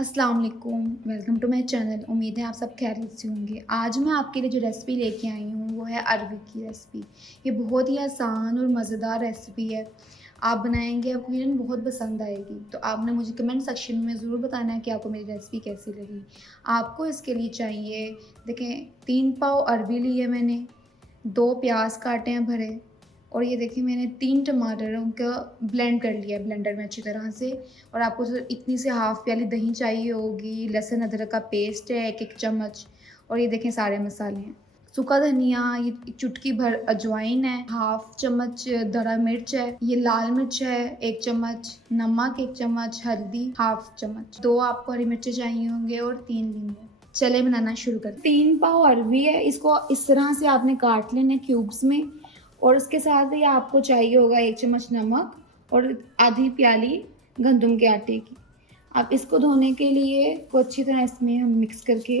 अस्सलाम वालेकुम, welcome to my channel. उम्मीद है आप सब खैरियत से होंगे। आज मैं आपके लिए जो रेसिपी लेके आई हूँ वो है अरवी की रेसिपी। ये बहुत ही आसान और मज़ेदार रेसिपी है। आप बनाएंगे, आपको यकीनन बहुत पसंद आएगी। तो आपने मुझे कमेंट सेक्शन में ज़रूर बताना है कि आपको मेरी रेसिपी कैसी लगी। आपको इसके लिए चाहिए, देखें, 3 पाव अरवी ली है मैंने, 2 प्याज काटे हैं भरे, और ये देखिए मैंने 3 टमाटर उनका ब्लेंड कर लिया है ब्लेंडर में अच्छी तरह से। और आपको इतनी से हाफ़ प्याली दही चाहिए होगी। लहसुन अदरक का पेस्ट है 1-1 चम्मच, और ये देखें सारे मसाले हैं। सूखा धनिया, ये एक चुटकी भर अजवाइन है, हाफ़ चम्मच दरा मिर्च है, ये लाल मिर्च है 1 चम्मच, नमक 1 चम्मच, हल्दी हाफ़ चम्मच, 2 आपको हरी मिर्चें चाहिए होंगे और 3 नींबू। चले बनाना शुरू करते हैं। 3 पाव अरवी है, इसको इस तरह से आपने काट लेना है क्यूब्स में। और उसके साथ ही आपको चाहिए होगा 1 चम्मच नमक और आधी प्याली गंदम के आटे की। अब इसको धोने के लिए को अच्छी तरह इसमें हम मिक्स करके,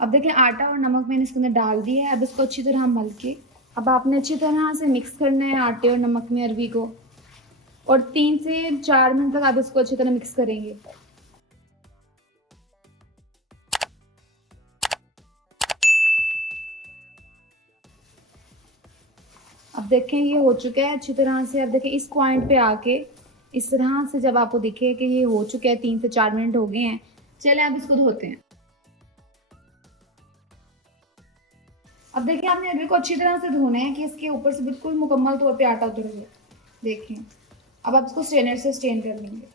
अब देखिए आटा और नमक मैंने इसके अंदर डाल दिया है। अब इसको अच्छी तरह मल के, अब आपने अच्छी तरह से मिक्स करना है आटे और नमक में अरवी को, और 3 से 4 मिनट तक आप इसको अच्छी तरह मिक्स करेंगे। अब देखें ये हो चुका है अच्छी तरह से। अब देखें इस पॉइंट पे आके इस तरह से जब आपको दिखे कि ये हो चुका है, 3 से 4 मिनट हो गए हैं, चलें अब इसको धोते हैं। अब देखिए आपने अरवी को अच्छी तरह से धोना है कि इसके ऊपर से बिल्कुल मुकम्मल तौर पे आटा उतर जाए। देखिए अब आप इसको स्ट्रेनर से स्ट्रेन कर लेंगे।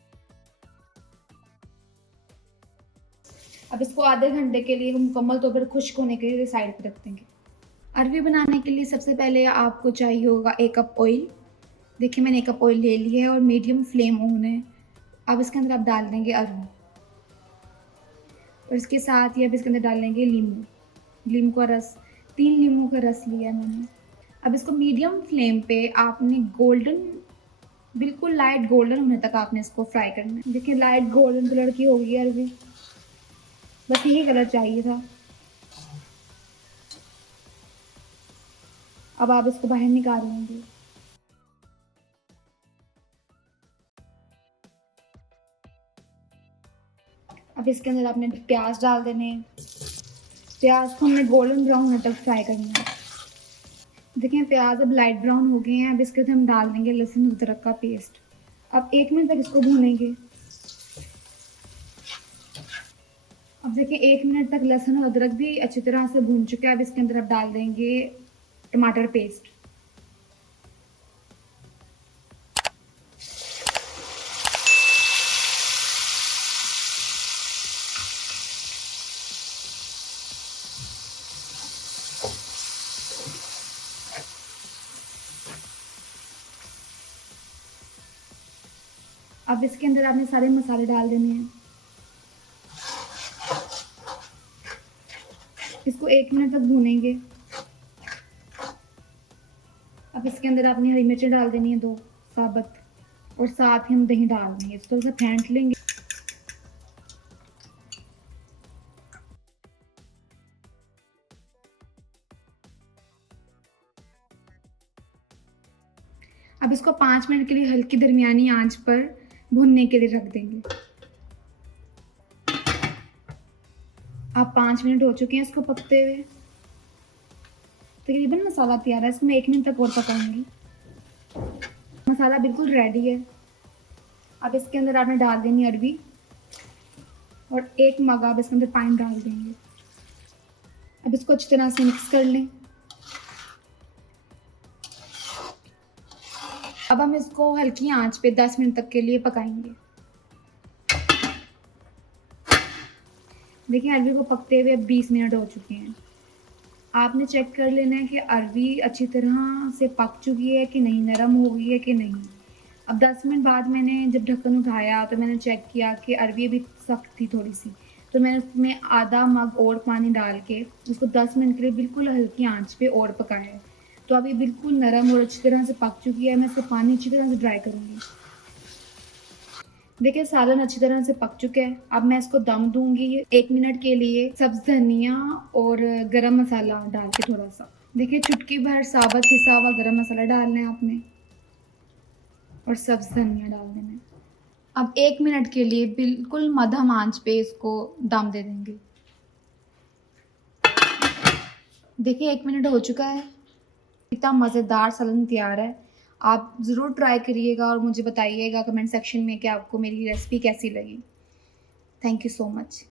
अब इसको आधे घंटे के लिए मुकम्मल तौर पर खुश्क होने के लिए साइड पर रख देंगे। अरवी बनाने के लिए सबसे पहले आपको चाहिए होगा 1 कप ऑयल। देखिए मैंने 1 कप ऑयल ले लिया है और मीडियम फ्लेम ऑन है। अब इसके अंदर आप डाल देंगे अरवी, और इसके साथ ही अब इसके अंदर डालेंगे नींबू। नींबू का रस, 3 नींबू का रस लिया मैंने। अब इसको मीडियम फ्लेम पे आपने गोल्डन, बिल्कुल लाइट गोल्डन होने तक आपने इसको फ्राई करना है। देखिए लाइट गोल्डन कलर की हो गई है अरवी, बस यही कलर चाहिए था। अब आप इसको बाहर निकाल लेंगे। अब इसके अंदर आपने प्याज डाल देने हैं। प्याज को हमने गोल्डन ब्राउन होने तक फ्राई करना है। देखिए प्याज अब लाइट ब्राउन हो गए हैं। अब इसके अंदर हम डाल देंगे लहसुन अदरक का पेस्ट। अब 1 मिनट तक इसको भूनेंगे। अब देखिए 1 मिनट तक लहसुन और अदरक भी अच्छी तरह से भून चुका है। अब इसके अंदर आप डाल देंगे टमाटर पेस्ट। अब इसके अंदर आपने सारे मसाले डाल देने हैं। इसको 1 मिनट तक भूनेंगे। अब इसके अंदर आपने हरी मिर्चें डाल देनी है 2 साबुत, और साथ ही हम दही डाल देंगे। इसको थोड़ा सा फेंट लेंगे। अब इसको 5 मिनट के लिए हल्की दरमियानी आंच पर भुनने के लिए रख देंगे। अब 5 मिनट हो चुके हैं इसको पकते हुए। तकरीबन मसाला तैयार है। इसको मैं 1 मिनट तक और पकाऊंगी। मसाला बिल्कुल रेडी है। अब इसके अंदर आपने डाल देनी अरवी, और 1 मग आप इसके अंदर पानी डाल देंगे। अब इसको अच्छी तरह से मिक्स कर लें। अब हम इसको हल्की आंच पे 10 मिनट तक के लिए पकाएंगे। देखिए अरवी को पकते हुए 20 मिनट हो चुके हैं। आपने चेक कर लेना है कि अरवी अच्छी तरह से पक चुकी है कि नहीं, नरम हो गई है कि नहीं। अब 10 मिनट बाद मैंने जब ढक्कन उठाया तो मैंने चेक किया कि अरवी अभी सख्त थी थोड़ी सी। तो मैंने उसमें आधा मग और पानी डाल के उसको 10 मिनट के लिए बिल्कुल हल्की आंच पे और पकाया है। तो अब ये बिल्कुल नरम और अच्छी तरह से पक चुकी है। मैं इसको पानी अच्छी तरह से ड्राई करूँगी। देखिए सालन अच्छी तरह से पक चुका है। अब मैं इसको दम दूंगी 1 मिनट के लिए। सब्ज धनिया और गरम मसाला डाल के थोड़ा सा, देखिए चुटकी भर साबुत पिसा हुआ गरम मसाला डालना है आपने, और सब्ज धनिया डाल देना है। अब 1 मिनट के लिए बिल्कुल मध्यम आंच पे इसको दम दे देंगे। देखिए 1 मिनट हो चुका है, इतना मज़ेदार सालन तैयार है। आप ज़रूर ट्राई करिएगा और मुझे बताइएगा कमेंट सेक्शन में कि आपको मेरी रेसिपी कैसी लगी। Thank you so much.